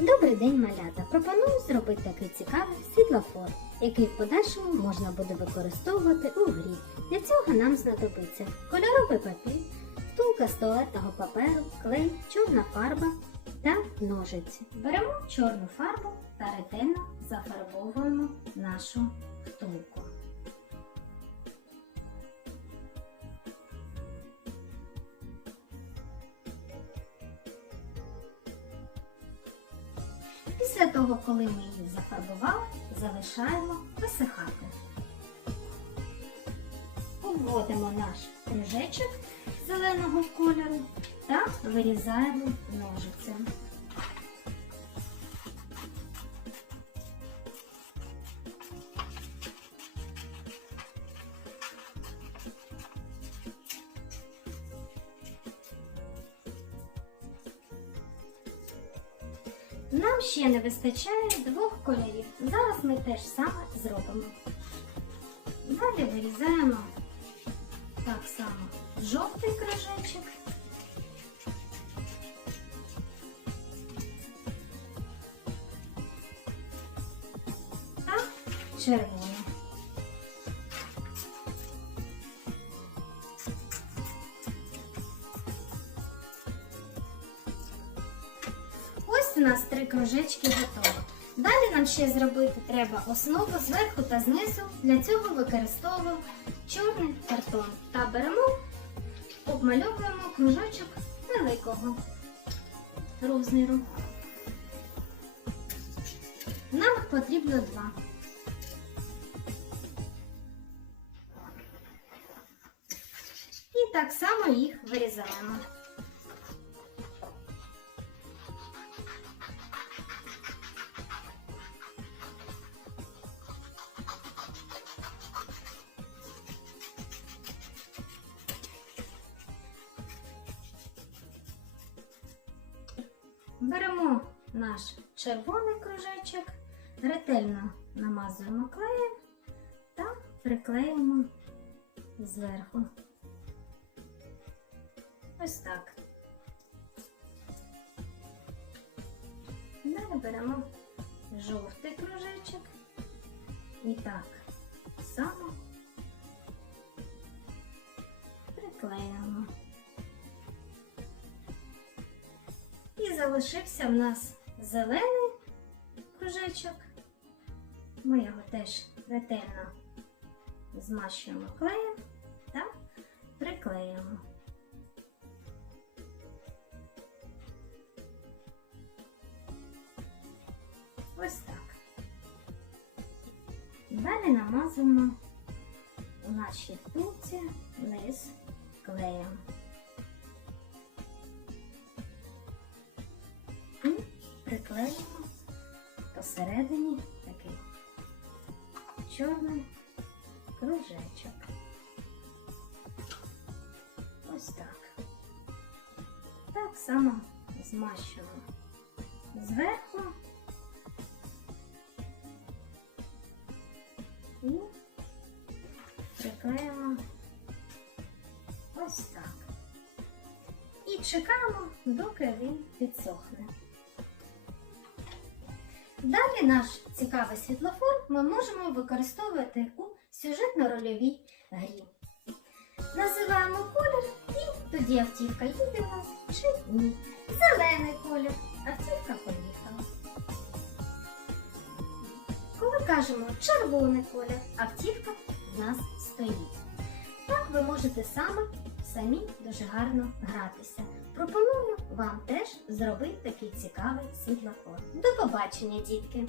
Добрий день, малята! Пропоную зробити такий цікавий світлофор, який в подальшому можна буде використовувати у грі. Для цього нам знадобиться кольоровий папір, втулка з туалетного паперу, клей, чорна фарба та ножиці. Беремо чорну фарбу та ретельно зафарбовуємо нашу втулку. Після того, коли ми її зафарбували, залишаємо висихати. Обводимо наш кружечок зеленого кольору та вирізаємо ножицем. Нам ще не вистачає двох кольорів. Зараз ми теж саме зробимо. Далі вирізаємо так само жовтий кружечок. Та червоний. У нас три кружечки готово. Далі нам ще зробити треба основу зверху та знизу. Для цього використовуємо чорний картон та беремо, обмальовуємо кружочок великого розміру. Нам потрібно два. І так само їх вирізаємо. Наш червоний кружечок, ретельно намазуємо клеєм та приклеїмо зверху. Ось так. Далі беремо жовтий кружечок і так само приклеїмо. І залишився в нас зелений кружечок. Ми його теж ретельно змащуємо клеєм та приклеїмо. Ось так. Далі намазуємо у нашій втулці низ клеєм. Приклеїмо посередині такий чорний кружечок. Ось так. Так само змащуємо зверху і приклеїмо ось так. І чекаємо, доки він підсохне. Далі наш цікавий світлофор ми можемо використовувати у сюжетно-рольовій грі. Називаємо колір і тоді автівка їде в нас чи ні. Зелений колір, автівка поїхала. Коли кажемо червоний колір, автівка в нас стоїть. Так ви можете саме самі дуже гарно гратися. Пропоную вам теж зробити такий цікавий світлофор. До побачення, дітки!